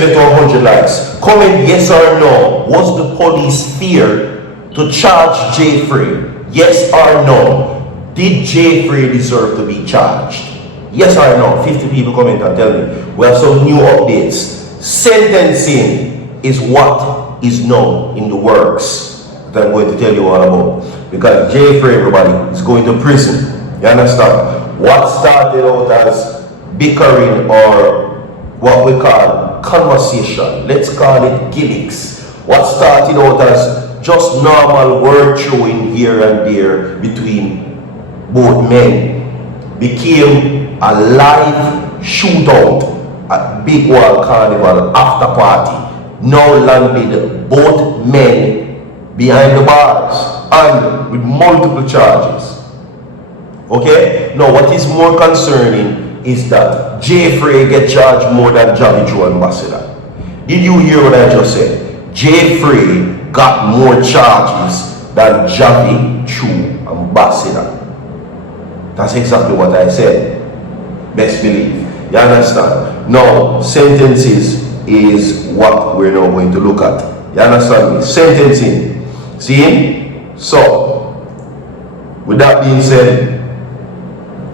to get to 100 likes. Comment yes or no. Was the police fear to charge JAII FRAIS? Yes or no. Did JAII FRAIS deserve to be charged? Yes or no. 50 people comment and tell me. We have some new updates. Sentencing is what is now in the works that I'm going to tell you all about. Because JAII FRAIS, everybody, is going to prison. You understand? What started out as bickering or what we call conversation, let's call it gimmicks. What started out as just normal word throwing here and there between both men became a live shootout at Big Wall Carnival after party. Now landed both men behind the bars and with multiple charges. Okay? Now what is more concerning is that JAII FRAIS get charged more than Javi True Ambassador. Did you hear what I just said? JAII FRAIS got more charges than Javi True Ambassador. That's exactly what I said. Best believe. You understand? Now, sentences is what we're now going to look at. You understand me? Sentencing. See? So, with that being said,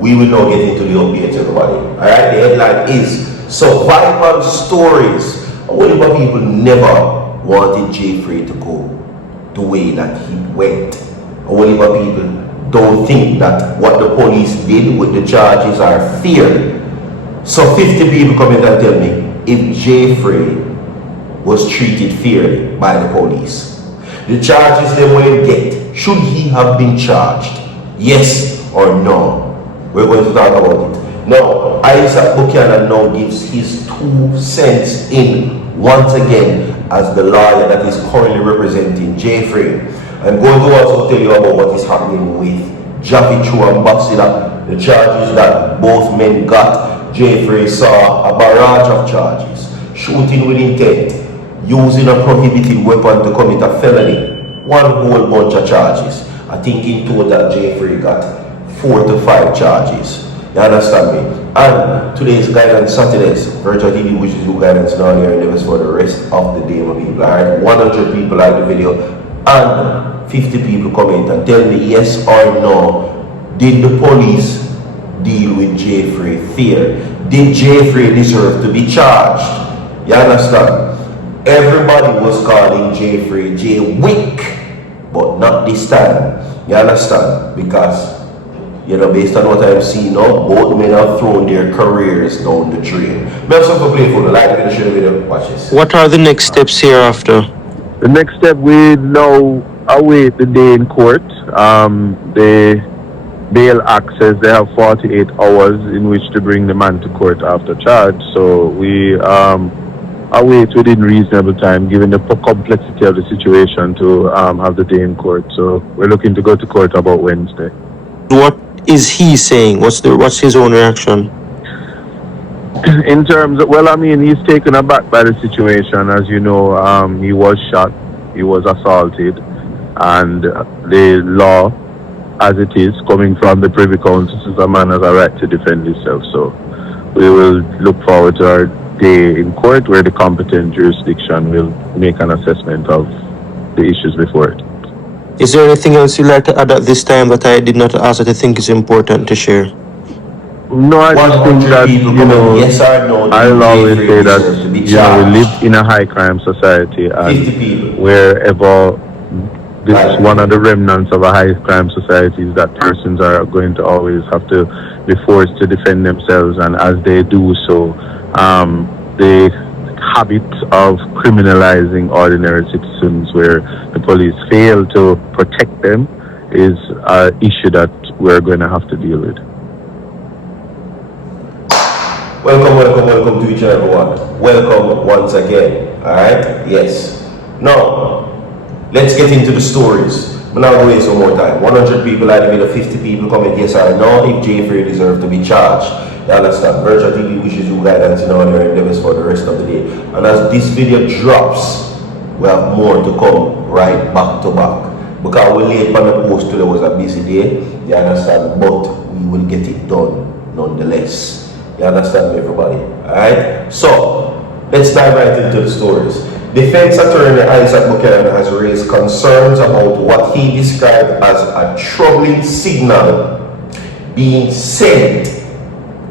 we will now get into the updates, everybody. Alright, the headline is Survival Stories. A whole lot of people never wanted JAII FRAIS to go the way that he went. A whole lot of people don't think that what the police did with the charges are fair. So 50 people come in and tell me if JAII FRAIS was treated fairly by the police. The charges they will get, should he have been charged? Yes or no? We're going to talk about it. Now, Isat Buchanan now gives his 2 cents in once again as the lawyer that is currently representing JAII FRAIS. I'm going to also tell you about what is happening with Javi True Ambassador, the charges that both men got. JAII FRAIS saw a barrage of charges: shooting with intent, using a prohibited weapon to commit a felony, one whole bunch of charges. I think in total JAII FRAIS got 4 to 5 charges. You understand me? And today's guidance Saturdays, Virtual TV, which is do guidance now here in Davis for the rest of the day, my people. Alright, 100 people like the video and 50 people comment and tell me yes or no. Did the police deal with JAII FRAIS fair? Did JAII FRAIS deserve to be charged? You understand? Everybody was calling JAII FRAIS JAII, but not this time. You understand? Because you know, based on what I've seen now, both men have thrown their careers down the drain. Let's also play for the like and share the video. Watch this. What are the next steps hereafter? The next step, we now await the day in court. The bail act says they have 48 hours in which to bring the man to court after charge. So we await within reasonable time, given the complexity of the situation, to have the day in court. So we're looking to go to court about Wednesday. What is he saying? What's his own reaction? In terms of, well, I mean, he's taken aback by the situation. As you know, he was shot, he was assaulted, and the law, as it is, coming from the Privy Council, says a man has a right to defend himself. So we will look forward to our day in court where the competent jurisdiction will make an assessment of the issues before it. Is there anything else you'd like to add at this time that I did not ask that I think is important to share? No, I just think that, you know, yes or no, I'll always say that, you know, we live in a high crime society, and wherever this one of the remnants of a high crime society is that persons are going to always have to be forced to defend themselves, and as they do so, the habit of criminalizing ordinary citizens where the police fail to protect them is an issue that we're going to have to deal with. Welcome to each and everyone. Welcome once again. Alright? Yes. Now, let's get into the stories. I'm not going to waste some more time. 100 people, I made 50 people comment yes or no if JAII FRAIS deserves to be charged. You understand? Virtual TV wishes you guidance in all your endeavors for the rest of the day. And as this video drops, we have more to come right back to back. Because we late on the post today was a busy day, you understand? But we will get it done nonetheless. You understand me, everybody? Alright? So, Let's dive right into the stories. Defense attorney Isat Buchanan has raised concerns about what he described as a troubling signal being sent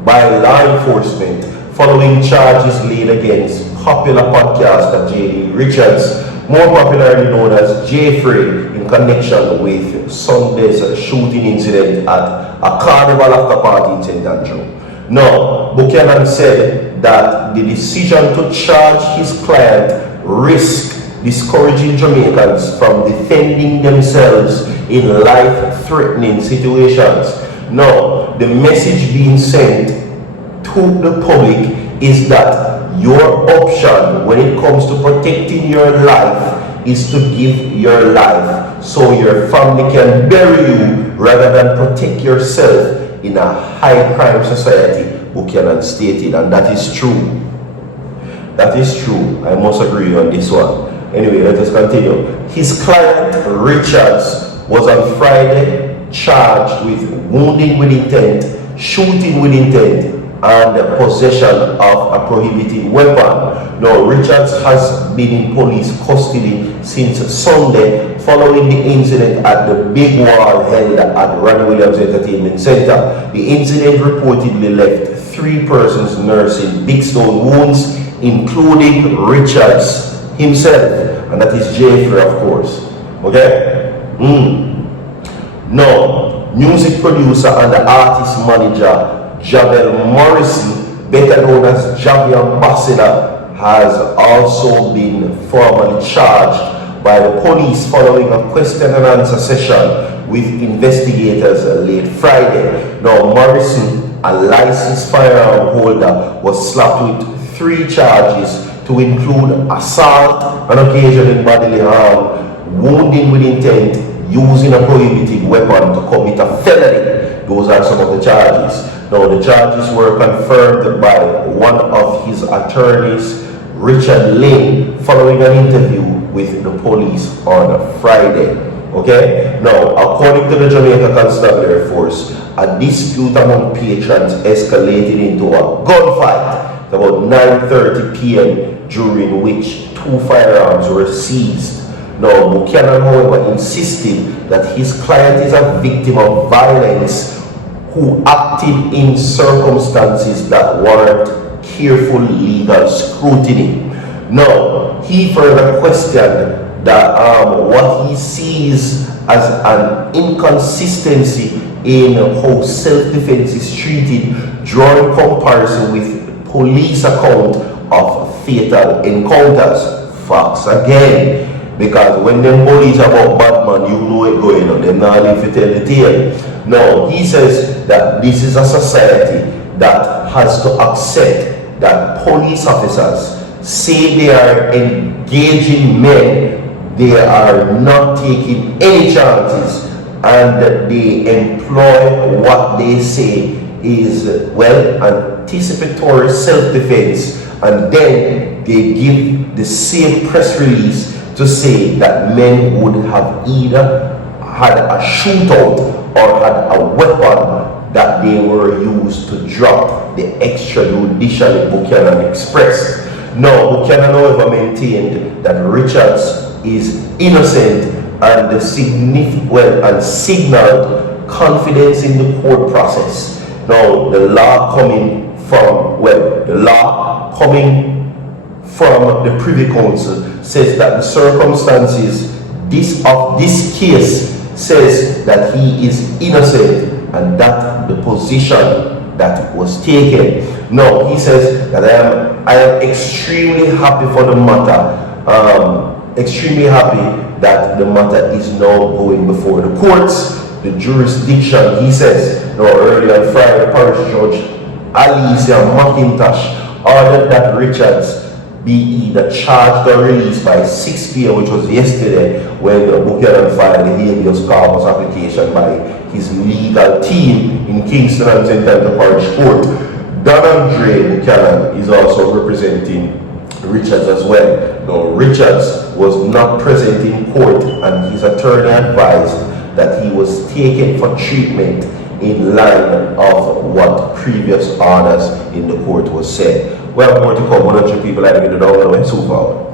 by law enforcement following charges laid against popular podcaster J.D. Richards, more popularly known as JAII FRAIS, in connection with Sunday's shooting incident at a carnival after party in St. Andrew. Now, Buchanan said that the decision to charge his client risked discouraging Jamaicans from defending themselves in life-threatening situations. Now, the message being sent to the public is that your option when it comes to protecting your life is to give your life so your family can bury you rather than protect yourself in a high crime society, Buchanan stated, and that is true. That is true. I must agree on this one. Anyway, let us continue. His client Richards was on Friday charged with wounding with intent, shooting with intent, and possession of a prohibited weapon. Now, Richards has been in police custody since Sunday following the incident at the Big Wall held at Ronnie Williams Entertainment Center. The incident reportedly left 3 persons nursing big stone wounds, including Richards himself, and that is JAII FRAIS, of course. Okay? Now, music producer and artist manager Javel Morrison, better known as Javi Ambassador, has also been formally charged by the police following a question and answer session with investigators late Friday. Now, Morrison, a licensed firearm holder, was slapped with 3 charges to include assault on occasion in bodily harm, wounding with intent, using a prohibited weapon to commit a felony. Those are some of the charges. Now, the charges were confirmed by one of his attorneys, Richard Lane, following an interview with the police on Friday. Okay? Now, according to the Jamaica Constabulary Force, a dispute among patrons escalated into a gunfight at about 9:30 p.m., during which 2 firearms were seized. Now, Buchanan, however, insisted that his client is a victim of violence who acted in circumstances that warrant careful legal scrutiny. Now, he further questioned that what he sees as an inconsistency in how self-defense is treated, drawing comparison with police account of fatal encounters. Facts again. Because when them bullies about Batman, you know it going on. Them not if you tell the tale. No, he says that this is a society that has to accept that police officers say they are engaging men, they are not taking any chances, and they employ what they say is, well, anticipatory self-defense, and then they give the same press release to say that men would have either had a shootout or had a weapon that they were used to drop the extrajudicially Buchanan expressed. Now, Buchanan, however, maintained that Richards is innocent and signaled confidence in the court process. Now, the law coming from the Privy Council says that the circumstances of this case says that he is innocent, and that the position that was taken. No, he says that I am extremely happy for the matter, extremely happy that the matter is now going before the courts. The jurisdiction, he says, earlier on Friday, Parish Judge Alicia McIntosh ordered that Richards be either charged or released by 6 p.m., which was yesterday, when Buchanan filed the habeas corpus application by his legal team in Kingston and St. Andrew Parish Court. Don Andre Buchanan is also representing Richards as well. Now, Richards was not present in court, and his attorney advised that he was taken for treatment in line of what previous orders in the court was said. We have more to come. 100 people, I don't know, too far.